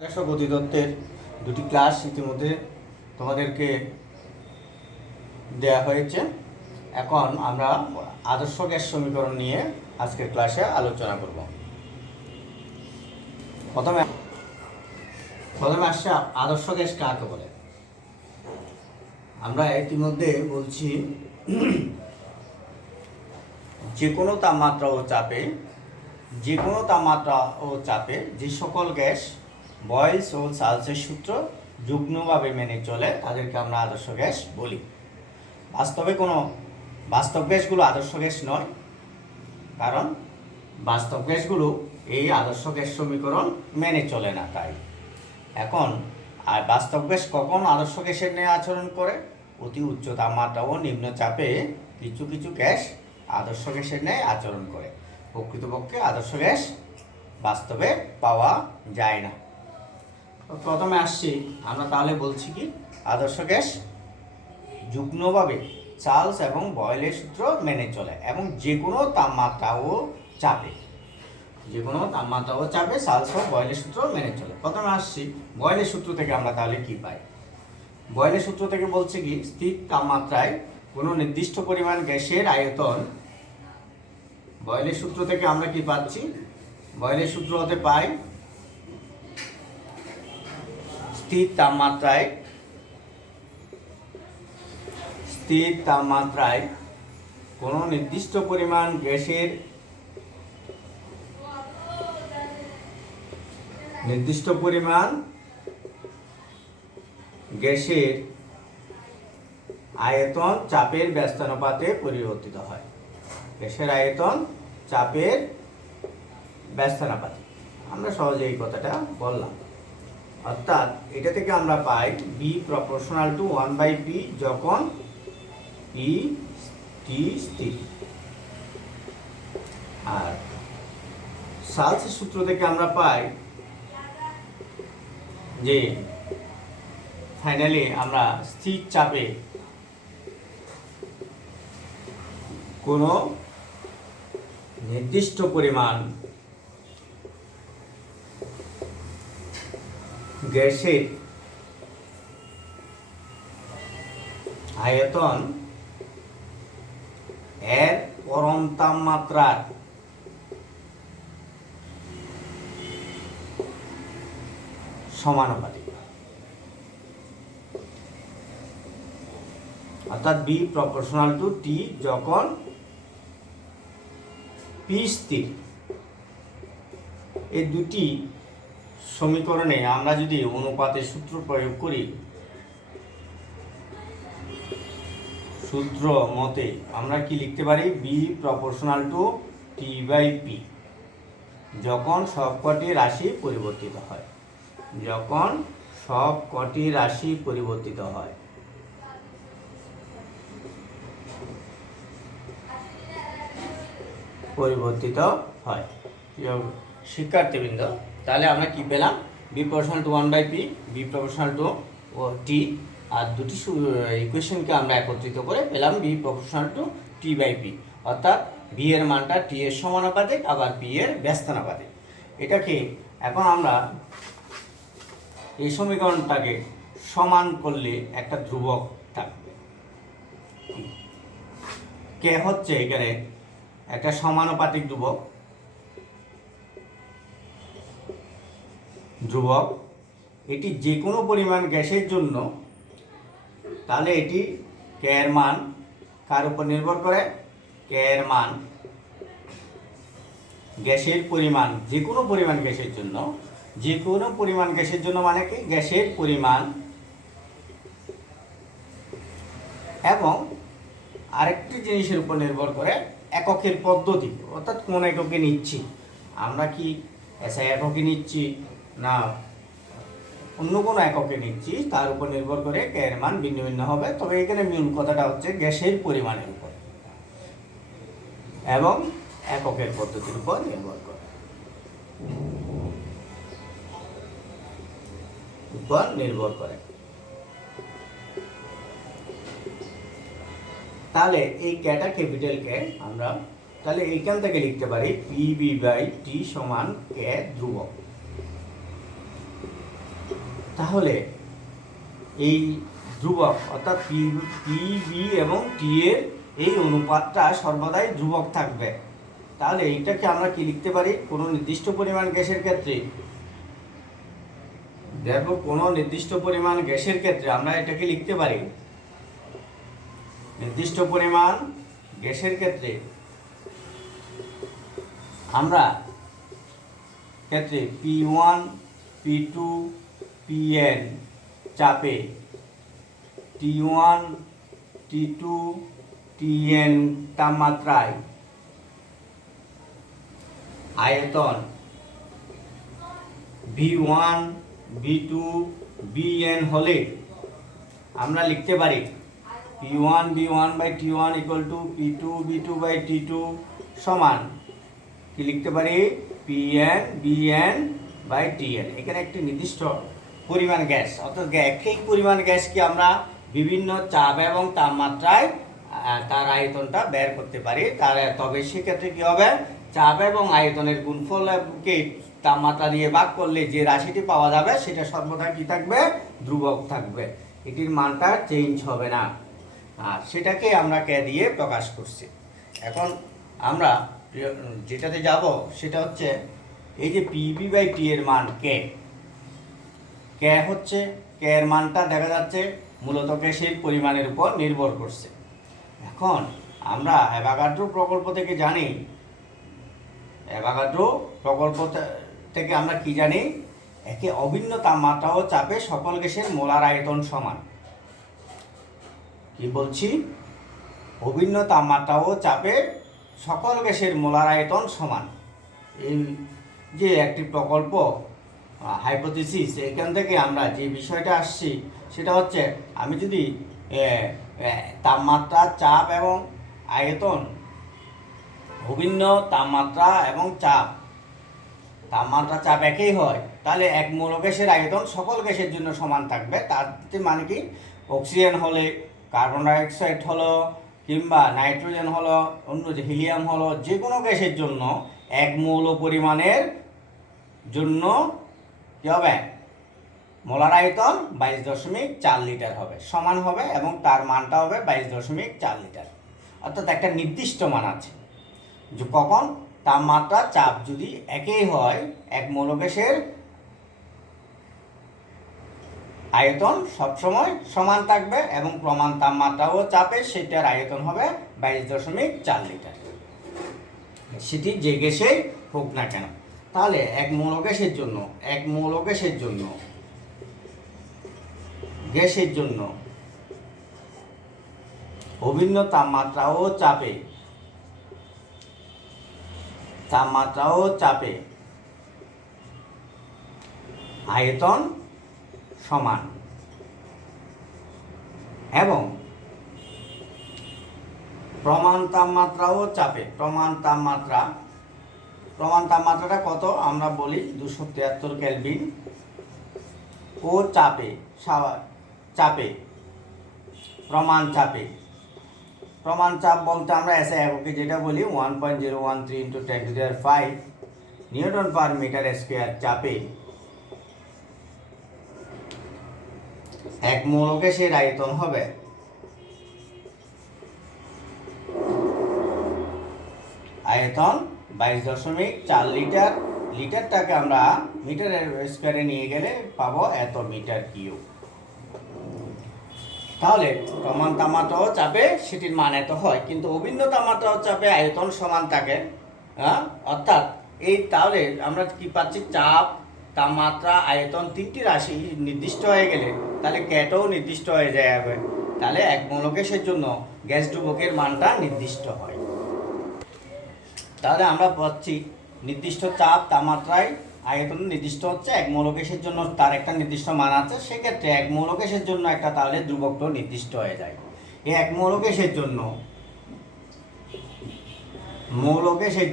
Gas ও গতিতত্ত্বের দুটি class ইতিমধ্যে তোমাদেরকে দেয়া হয়েছে। এখন আমরা আদর্শ গ্যাস সমীকরণ নিয়ে আজকের ক্লাসে আলোচনা করব। প্রথমে আসছে আদর্শ গ্যাস কাকে বলে। আমরা ইতিমধ্যে বলছি যে কোনো তাপমাত্রা ও চাপে যে সকল গ্যাস বয়েলস ও চার্লসের সূত্র যুগ্মভাবে মেনে চলে তাদেরকে আমরা আদর্শ গ্যাস বলি। বাস্তব গ্যাসগুলো আদর্শ গ্যাস নয়, কারণ বাস্তব গ্যাসগুলো এই আদর্শ গ্যাস সমীকরণ মেনে চলে না। তাই এখন আর বাস্তব গ্যাস কখন আদর্শ গ্যাসের ন্যায় আচরণ করে? অতি উচ্চ তাপমাত্রা ও নিম্ন চাপে কিছু কিছু গ্যাস আদর্শ গ্যাসের ন্যায় আচরণ করে। প্রকৃতপক্ষে আদর্শ গ্যাস বাস্তবে পাওয়া যায় না। প্রথমে আসছি আমরা, তাহলে বলছি কি আদর্শ গ্যাস যুগ্মভাবে চার্লস এবং বয়েলের সূত্র মেনে চলে এবং যে কোনো তাপমাত্রা ও চাপে চার্লস ও বয়েলের সূত্র মেনে চলে। প্রথমে আসছি বয়েলের সূত্র থেকে আমরা তাহলে কি পাই। বয়েলের সূত্র থেকে বলছে কি স্থির তাপমাত্রায় কোনো নির্দিষ্ট পরিমাণ গ্যাসের আয়তন, বয়েলের সূত্র থেকে আমরা কি পাচ্ছি, বয়েলের সূত্র হতে পাই স্থির তাপমাত্রায় কোনো নির্দিষ্ট পরিমাণ গ্যাসের আয়তন চাপের ব্যস্তানুপাতে পরিবর্তিত হয়। গ্যাসের আয়তন চাপের ব্যস্তানুপাতে, আমরা সহজে এই কথাটা বললাম। অর্থাৎ এটা থেকে আমরা পাই B প্রপোর্শনাল টু 1/P যখন P T স্থির। আর চার্লসের সূত্র থেকে আমরা পাই যে ফাইনালি আমরা স্থির চাপে কোনো নির্দিষ্ট পরিমাণ গ্যাসের আয়তন এর পরম তাপমাত্রার সমানুপাতিক। অর্থাৎ B প্রপোর্শনাল টু T যখন P স্থির। এই দুটি সমীকরণে আমরা যদি অনুপাতের সূত্র প্রয়োগ করি, সূত্র মতে আমরা কি লিখতে পারি, B প্রপোর্শনাল টু T/P যখন সবকটি রাশি পরিবর্তিত হয়। শিক্ষার্থীবৃন্দ, তাহলে আমরা কি পেলাম, B proportional to 1/P, B proportional to T, আর দুটি ইকুয়েশনকে আমরা একত্রিত করে পেলাম B প্রপোর্শনাল টু T/P। অর্থাৎ B এর মানটা T এর সমানুপাতিক, আবার P এর ব্যস্তানুপাতিক। এটাকে এখন আমরা এই সমীকরণটাকে সমান করলে একটা ধ্রুবক থাকবে। কে হচ্ছে এখানে একটা সমানুপাতিক ধ্রুবক। এটি যে কোনো পরিমাণ গ্যাসের জন্য, তাহলে এটি কে এর মান কার উপর নির্ভর করে, কে এর মান গ্যাসের পরিমাণ, যে কোনো পরিমাণ গ্যাসের জন্য মানে কি গ্যাসের পরিমাণ, এবং আরেকটি জিনিসের উপর নির্ভর করে এককের পদ্ধতি, অর্থাৎ কোন এককে নিচ্ছি আমরা, কি এসআই এককে নিচ্ছি না অন্য কোনো এককে নিচ্ছি, তার উপর নির্ভর করে কে এর মান ভিন্ন ভিন্ন হবে। তবে এখানে মূল কথাটা হচ্ছে গ্যাসের পরিমাণের উপর এবং এককের পদ্ধতির উপর নির্ভর করে। তাহলে এই ক্যাটা ক্যাপিটাল কে আমরা তাহলে এইখান থেকে লিখতে পারি PB/T সমান কে ধ্রুবক। তাহলে এই ধ্রুবক অর্থাৎ পি বি এবং টি এর এই অনুপাতটা সর্বদাই ধ্রুবক থাকবে। তাহলে এইটাকে আমরা কি লিখতে পারি, কোনো নির্দিষ্ট পরিমাণ গ্যাসের ক্ষেত্রে, দেখো কোনো নির্দিষ্ট পরিমাণ গ্যাসের ক্ষেত্রে আমরা এটাকে লিখতে পারি, নির্দিষ্ট পরিমাণ গ্যাসের ক্ষেত্রে আমরা ক্ষেত্রে P1 P2 Pn চাপে T1 T2 Tn তাপমাত্রায় আয়তন V1 V2 Bn হলে আমরা লিখতে পারি P1 B1 by T1 equal to P2 B2 by T2 সমান কি লিখতে পারি Pn Bn বাই Tn। এখানে একটি নির্দিষ্ট পরিমাণ গ্যাস, অর্থাৎ একই পরিমাণ গ্যাসকে আমরা বিভিন্ন চাপ এবং তাপমাত্রায় তার আয়তনটা বের করতে পারি। তবে সেক্ষেত্রে কী হবে, চাপ এবং আয়তনের গুণফলকে তাপমাত্রা দিয়ে ভাগ করলে যে রাশিটি পাওয়া যাবে সেটা সর্বদা কি থাকবে, ধ্রুবক থাকবে, এটির মানটা চেঞ্জ হবে না। আর সেটাকে আমরা কে দিয়ে প্রকাশ করছি। এখন আমরা যেটাতে যাব সেটা হচ্ছে এই যে পিবি বাই টি এর মান কে হচ্ছে, কে এর মানটা দেখা যাচ্ছে মূলত গ্যাসের পরিমাণের উপর নির্ভর করছে। এখন আমরা অ্যাভোগাড্রো প্রকল্প থেকে জানি, অ্যাভোগাড্রো প্রকল্প থেকে আমরা কি জানি, একে অভিন্ন তাপমাত্রা ও চাপে সকল গ্যাসের মোলার আয়তন সমান। কি বলছি, অভিন্ন তাপমাত্রা ও চাপে সকল গ্যাসের মোলার আয়তন সমান। এই যে একটি প্রকল্প হাইপোথিসিস, এখান থেকে আমরা যে বিষয়টা আসছি সেটা হচ্ছে আমি যদি তাপমাত্রা, চাপ এবং আয়তন, অভিন্ন তাপমাত্রা এবং চাপ, তাপমাত্রা চাপ একই হয়, তাহলে এক মৌল গ্যাসের আয়তন সকল গ্যাসের জন্য সমান থাকবে। তাতে মানে কি, অক্সিজেন হলে, কার্বন ডাইঅক্সাইড হলো, কিংবা নাইট্রোজেন হলো, অন্য যে হিলিয়াম হলো, যে কোনো গ্যাসের জন্য এক মৌল পরিমাণের জন্য কী হবে, মোলার আয়তন 22.4 লিটার হবে, সমান হবে, এবং তার মানটা হবে 22.4 লিটার। অর্থাৎ একটা নির্দিষ্ট মান আছে যে কখন তাপমাত্রা, চাপ যদি একই হয়, এক মৌল গ্যাসের আয়তন সবসময় সমান থাকবে, এবং প্রমাণ তাপমাত্রা ও চাপে সেটার আয়তন হবে 22.4 লিটার, সেটি যে গ্যাসেই হোক না কেন। তাহলে এক মৌল গ্যাসের জন্য অভিন্ন তাপমাত্রা ও চাপে আয়তন সমান, এবং প্রমাণ তাপমাত্রাটা কত আমরা বলি 273 কেলভিন, ও চাপে প্রমাণ চাপ বলতে আমরা এসে এককে যেটা বলি 1.013 × 10⁵ নিউটন পার মিটার স্কোয়ার চাপে এক মৌল গ্যাসের আয়তন হবে আয়তন 22.4 লিটার। লিটারটাকে আমরা মিটারের স্কোয়ারে নিয়ে গেলে পাবো এত মিটার কিউব। তাহলে প্রমাণ তাপমাত্রা ও চাপে সেটির মান এত হয়, কিন্তু অভিন্ন তাপমাত্রা ও চাপে আয়তন সমান থাকে। অর্থাৎ তাহলে আমরা কি পাচ্ছি, চাপ, তাপমাত্রা, আয়তন তিনটি রাশি নির্দিষ্ট হয়ে গেলে তাহলে ক্যাটাও নির্দিষ্ট হয়ে যাবে। তাহলে এক মৌল গ্যাসের জন্য গ্যাস ধ্রুবকের মানটা নির্দিষ্ট হয়। তাহলে আমরা পাচ্ছি নির্দিষ্ট চাপ, তাপমাত্রায় আয়তন নির্দিষ্ট হচ্ছে, এক মৌল গ্যাসের জন্য তার একটা নির্দিষ্ট মান আছে, সেক্ষেত্রে এক মৌল গ্যাসের জন্য একটা তাহলে ধ্রুবকটাও নির্দিষ্ট হয়ে যায়। এই এক মৌল গ্যাসের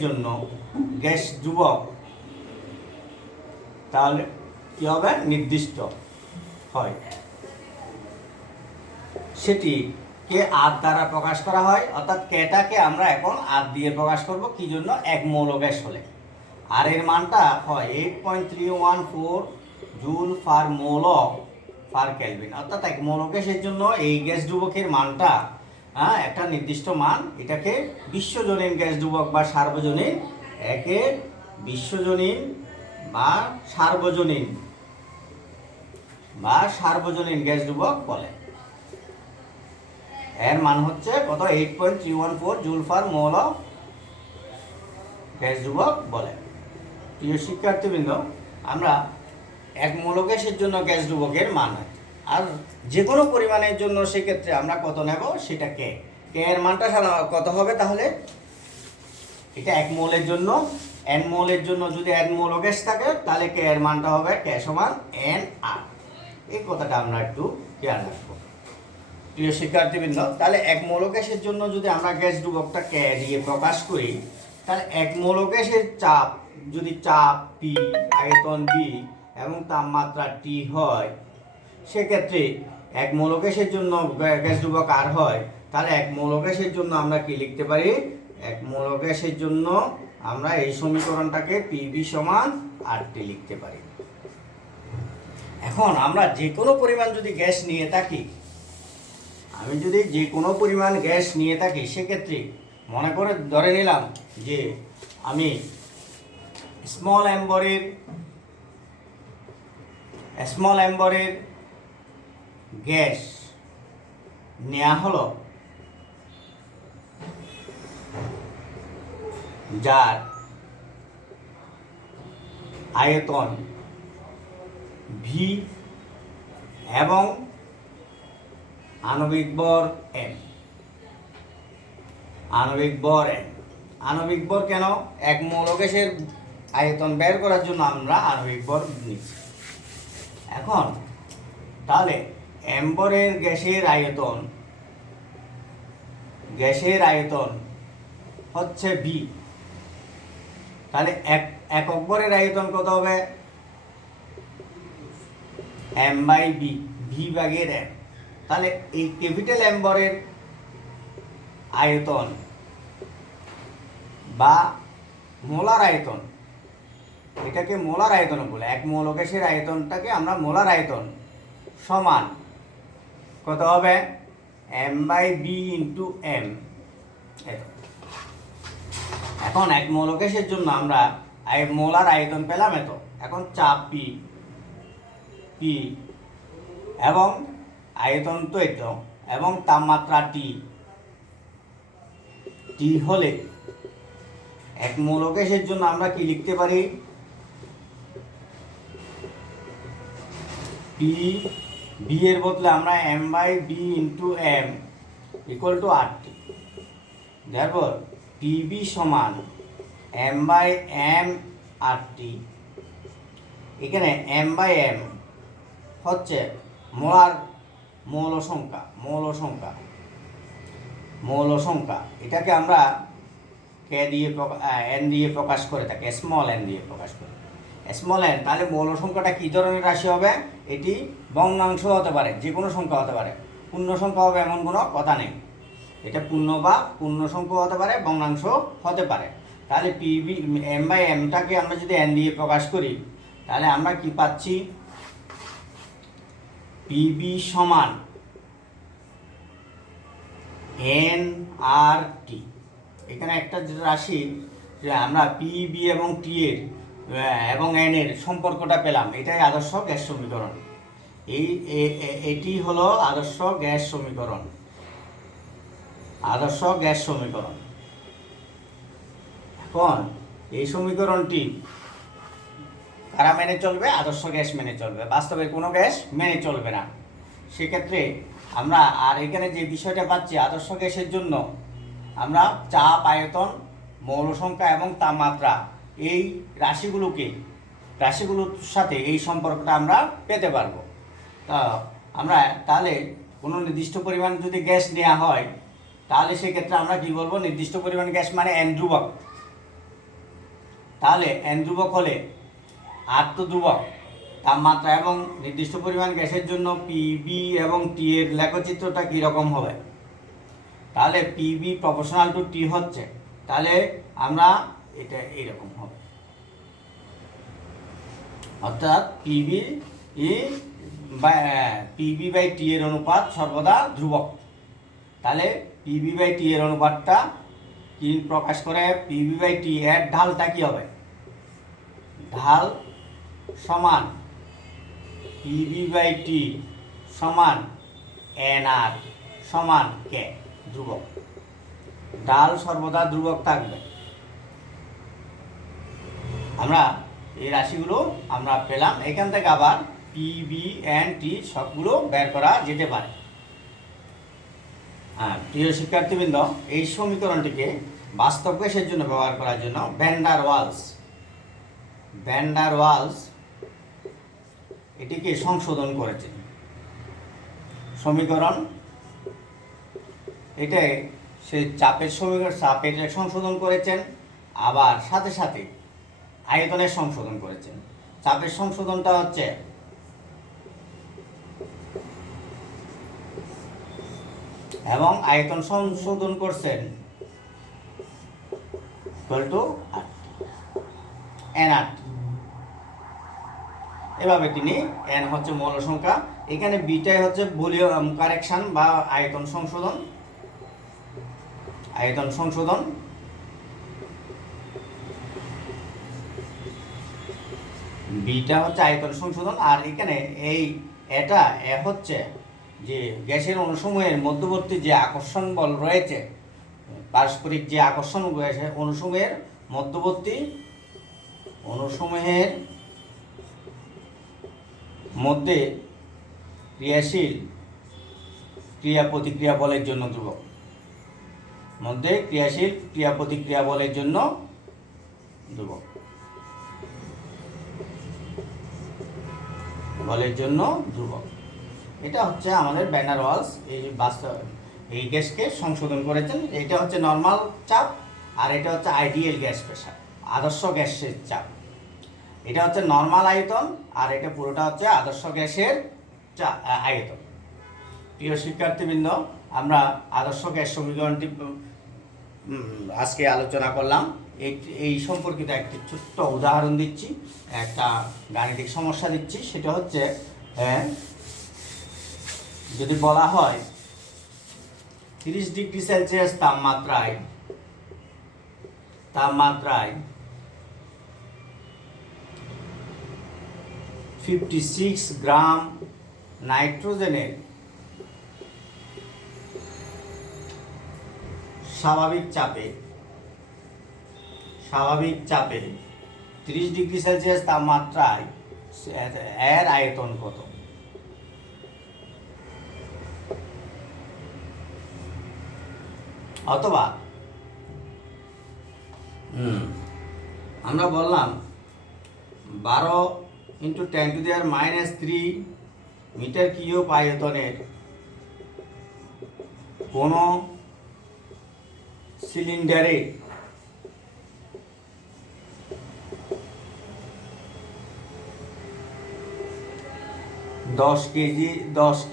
জন্য গ্যাস ধ্রুবক তাহলে কি হবে, নির্দিষ্ট হয়। সেটিকে আর দ্বারা প্রকাশ করা হয়, অর্থাৎ কেটাকে আমরা এখন আর দিয়ে প্রকাশ করব, কি জন্য, এক মৌল গ্যাস হলে। আর এর মানটা হয় 8.314 জুল পার মোল পার কেলভিন, অর্থাৎ এক মোল গ্যাসের জন্য এই গ্যাস ধ্রুবকের মানটা একটা নির্দিষ্ট মান, এটাকে বিশ্বজনীন গ্যাস ধ্রুবক বা সার্বজনীন, একে বিশ্বজনীন বা সার্বজনীন গ্যাস ধ্রুবক বলে। এর মান হচ্ছে কত? 8.314 জুল পার মোল গ্যাস ধ্রুবক বলে। প্রিয় শিক্ষার্থীবৃন্দ, আমরা এক মোল গ্যাসের জন্য গ্যাস ধ্রুবকের মান, আর যে কোনো পরিমাণের জন্য সেক্ষেত্রে আমরা কত নেব সেটা কে এর মানটা কত হবে? তাহলে এটা এক মোলের জন্য, এন মোলের জন্য যদি এন মোল গ্যাস থাকে তাহলে কে এর মানটা হবে কে সমান এন আর। এই কথাটা আমরা একটু খেয়াল রাখবো প্রিয় শিক্ষার্থীবৃন্দ। তাহলে এক মোল গ্যাসের জন্য যদি আমরা গ্যাস ধ্রুবকটা কে দিয়ে প্রকাশ করি, তাহলে এক মোল গ্যাসের চাপ যদি চাপ পি, আয়তন বি এবং তাপমাত্রা টি হয়, সেক্ষেত্রে এক মোল গ্যাসের জন্য গ্যাস ধ্রুবক আর হয়, তাহলে এক মোল গ্যাসের জন্য আমরা কি লিখতে পারি? এক মোল গ্যাসের জন্য আমরা এই সমীকরণটাকে পিবি সমান আরটি লিখতে পারি। এখন আমরা যে কোনো পরিমাণ যদি গ্যাস নিয়ে থাকি, আমি যদি যে কোনো পরিমাণ গ্যাস নিয়ে থাকি, সেক্ষেত্রে মনে করে ধরে নিলাম যে আমি স্মল অ্যাম্বরের গ্যাস নেওয়া হলো, যার আয়তন ভি এবং আণবিক ভর এম। আণবিক ভর কেন? এক মৌল গ্যাসের আয়তন বের করার জন্য আমরা আণবিক ভর নিচ্ছি। এখন তাহলে অ্যাম্বরের গ্যাসের আয়তন হচ্ছে বি, তাহলে একক ভরের আয়তন কত হবে? এম বাই বি, ভি ভাগের এম। তাহলে এই ক্যাপিটাল অ্যাম্বরের আয়তন বা মোলার আয়তন, এটাকে মোলার আয়তন বলে, এক মৌল গ্যাসের আয়তনটাকে আমরা মোলার আয়তন সমান কত হবে? M by B into M. এখন এক মৌল গ্যাসের জন্য আমরা মোলার আয়তন পেলাম এত। এখন চাপ পি এবং আয়তন তো এত, এবং তাপমাত্রা টি হলে এক মৌল গ্যাসের জন্য আমরা কি লিখতে পারি? পি বি এর বদলে আমরা M by B into M equal to R T. তারপর পিবি সমান M by M R T. এখানে এম বাই এম হচ্ছে মৌল সংখ্যা, এটাকে আমরা কে দিয়ে এন দিয়ে প্রকাশ করে থাকি, স্মল এন দিয়ে প্রকাশ করি। স্মল এন, তাহলে মৌল সংখ্যাটা কী ধরনের রাশি হবে? এটি ভগ্নাংশ হতে পারে, যে কোনো সংখ্যা হতে পারে, পূর্ণ সংখ্যা হবে এমন কোনো কথা নেই। এটা পূর্ণ সংখ্যা হতে পারে, ভগ্নাংশ হতে পারে। তাহলে পিবি এম বাই এমটাকে আমরা যদি এন দিয়ে প্রকাশ করি, তাহলে আমরা কি পাচ্ছি? পিবি সমান এন আর টি। এখানে একটা রাশি আমরা পিবি এবং টি এর এবং এন এর সম্পর্কটা পেলাম, এটাই আদর্শ গ্যাস সমীকরণ। এটি হলো আদর্শ গ্যাস সমীকরণ। এখন এই সমীকরণটি কারা মেনে চলবে? আদর্শ গ্যাস মেনে চলবে, বাস্তবে কোনো গ্যাস মেনে চলবে না। সেক্ষেত্রে আমরা আর এখানে যে বিষয়টা পাচ্ছি, আদর্শ গ্যাসের জন্য আমরা চাপ, আয়তন, মৌল সংখ্যা এবং তাপমাত্রা, এই রাশিগুলোর সাথে এই সম্পর্কটা আমরা পেতে পারবো। আমরা তাহলে কোনো নির্দিষ্ট পরিমাণ যদি গ্যাস নেওয়া হয়, তাহলে সেক্ষেত্রে আমরা কি বলবো? নির্দিষ্ট পরিমাণ গ্যাস মানে এন ধ্রুবক। তাহলে এন ধ্রুবক হলে আর তো ধ্রুবক, তাপমাত্রা এবং নির্দিষ্ট পরিমাণ গ্যাসের জন্য পিবি এবং টি এর লেখচিত্রটা কীরকম হবে? তাহলে পিবি প্রপোর্শনাল টু টি হচ্ছে, তাহলে আমরা এটা এইরকম হবে। অর্থাৎ পিবি বাই টি এর অনুপাত সর্বদা ধ্রুবক। তাহলে পিবি বাই টি এর অনুপাতটা কি প্রকাশ করে? পিবি বাই টি এর ঢালটা কি হবে? ঢাল সমান পিবি বাই টি সমান এন আর সমান কে, ধ্রুবক। ঢাল সর্বদা ধ্রুবক থাকবে। আমরা এই রাশিগুলো আমরা পেলাম, এখান থেকে আবার পি বি এন টি সবগুলো বের করা যেতে পারে। প্রিয় শিক্ষার্থীবৃন্দ, এই সমীকরণটিকে বাস্তব গ্যাসের জন্য ব্যবহার করার জন্য ভ্যান ডার ওয়ালস এটিকে সংশোধন করেছেন। সমীকরণ এটাই সে চাপের সংশোধন করেছেন, আবার সাথে সাথে আয়তনের সংশোধন করেছেন। চাপের সংশোধনটা হচ্ছে এবং আয়তন সংশোধন করছেন NRT। এভাবে তিনি এন হচ্ছে মৌল সংখ্যা, এখানে বিটাই হচ্ছে ভলিউম কারেকশন বা আয়তন সংশোধন। বিটা হচ্ছে আয়তন সংশোধন, আর এখানে এটা হচ্ছে যে গ্যাসের অণুসমূহের মধ্যবর্তী যে আকর্ষণ বল রয়েছে, পারস্পরিক যে আকর্ষণ রয়েছে অণুসমূহের মধ্যবর্তী অণুসমূহের মধ্যে ক্রিয়াশীল ক্রিয়া প্রতিক্রিয়া বলের জন্য ধ্রুবক। মধ্যে ক্রিয়াশীল ক্রিয়া প্রতিক্রিয়া বলের জন্য ধ্রুবক। এটা হচ্ছে আমাদের ভ্যান ডার ওয়ালস এই গ্যাসকে সংশোধন করেছেন। এটা হচ্ছে নর্মাল চাপ, আর এটা হচ্ছে আইডিয়াল গ্যাস প্রেসার, আদর্শ গ্যাসের চাপ। এটা হচ্ছে নর্মাল আয়তন, আর এটা পুরোটা হচ্ছে আদর্শ গ্যাসের আয়তন। প্রিয় শিক্ষার্থীবৃন্দ, আমরা আদর্শ গ্যাস সমীকরণটি আজকে আলোচনা করলাম। এই সম্পর্কিত একটি ছোট্ট উদাহরণ দিচ্ছি, একটা গাণিতিক সমস্যা দিচ্ছি। সেটা হচ্ছে যদি বলা হয় 30 ডিগ্রি সেলসিয়াস তাপমাত্রায় 56 গ্রাম নাইট্রোজেনের স্বাভাবিক চাপে 30 ডিগ্রি সেলসিয়াস তাপমাত্রায় এর আয়তন কত? অথবা আমরা বললাম 12 × 10⁻³ মিটার কিউব আয়তনের কোন সিলিন্ডারে 10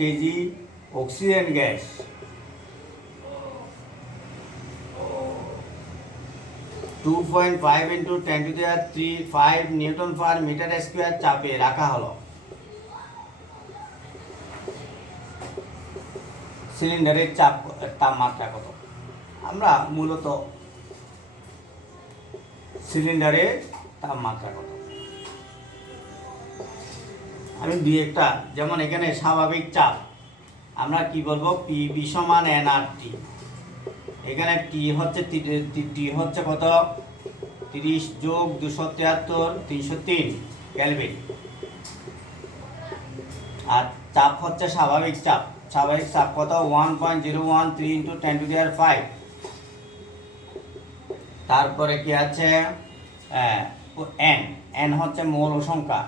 KG oxygen gas 2.5 × 10⁵ newton per metre square চাপে রাখা হলো। সিলিন্ডারের তাপমাত্রা কত? আমরা মূলত সিলিন্ডারের তাপমাত্রা কত আমি দুই একটা, যেমন এখানে স্বাভাবিক চাপ আমরা কি বলবো? পিবি সমান NRT। এখানে টি হচ্ছে কত? 30 + 273 303 কেলভিন। আর চাপ হচ্ছে স্বাভাবিক চাপ কত? 1.013 × 10⁵। তারপরে কি আছে? এন হচ্ছে মৌল সংখ্যা।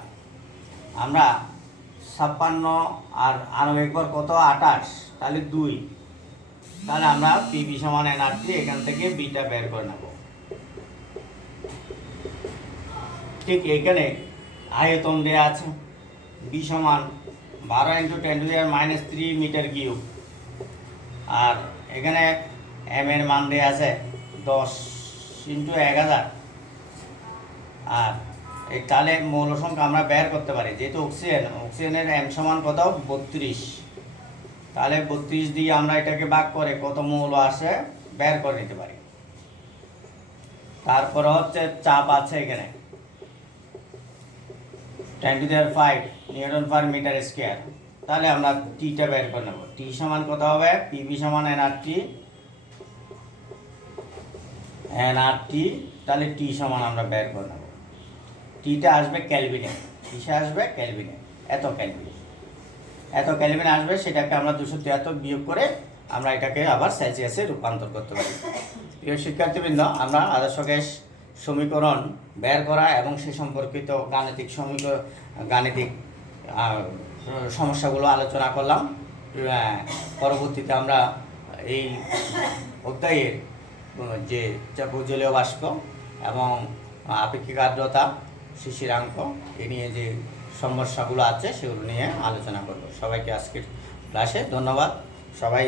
আমরা 56 আর আণবিক ভর কত? 28, তাহলে 2। তাহলে আমরা পিবি সমান NRT, এখান থেকে বিটা বের করে নেব। ঠিক এখানে আয়তন দেওয়া আছে, বি সমান 12 × 10⁻³ মিটার কিউব, আর এখানে এম এর মান দেওয়া আছে 10 × 1000, আর এই তাহলে মৌল সংখ্যা আমরা বের করতে পারি, যেহেতু অক্সিজেনের এম সমান কত 32, তাহলে 32 দিয়ে আমরা এটাকে ভাগ করে কত মৌল আসে বের করে নিতে পারি। তারপর হচ্ছে চাপ আছে এখানে 10⁵ নিউটন পার মিটার স্কয়ার, তাহলে আমরা টিটা বের করে নেব। টি সমান কত হবে, পিভি সমান এনআরটি, তাহলে টি সমান আমরা বের করে নেব। টিটা আসবে ক্যালভিনে, কিসে আসবে ক্যালভিনে, এত ক্যালভিন আসবে, সেটাকে আমরা 273 বিয়োগ করে আমরা এটাকে আবার সেলসিয়াসে রূপান্তর করতে পারি। প্রিয় শিক্ষার্থীবৃন্দ, আমরা আদর্শ গ্যাস সমীকরণ বের করা এবং সে সম্পর্কিত গাণিতিক সমস্যাগুলো আলোচনা করলাম। পরবর্তীতে আমরা এই অধ্যায়ের যে জলীয় বাষ্প এবং আপেক্ষিক আর্দ্রতা, শিশিরাঙ্ক, এ নিয়ে যে সমস্যাগুলো আছে সেগুলো নিয়ে আলোচনা করব। সবাইকে আজকের ক্লাসে ধন্যবাদ। সবাই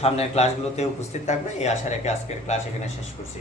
সামনের ক্লাসগুলোতে উপস্থিত থাকবে এই আশা রেখে আজকের ক্লাস এখানে শেষ করছি।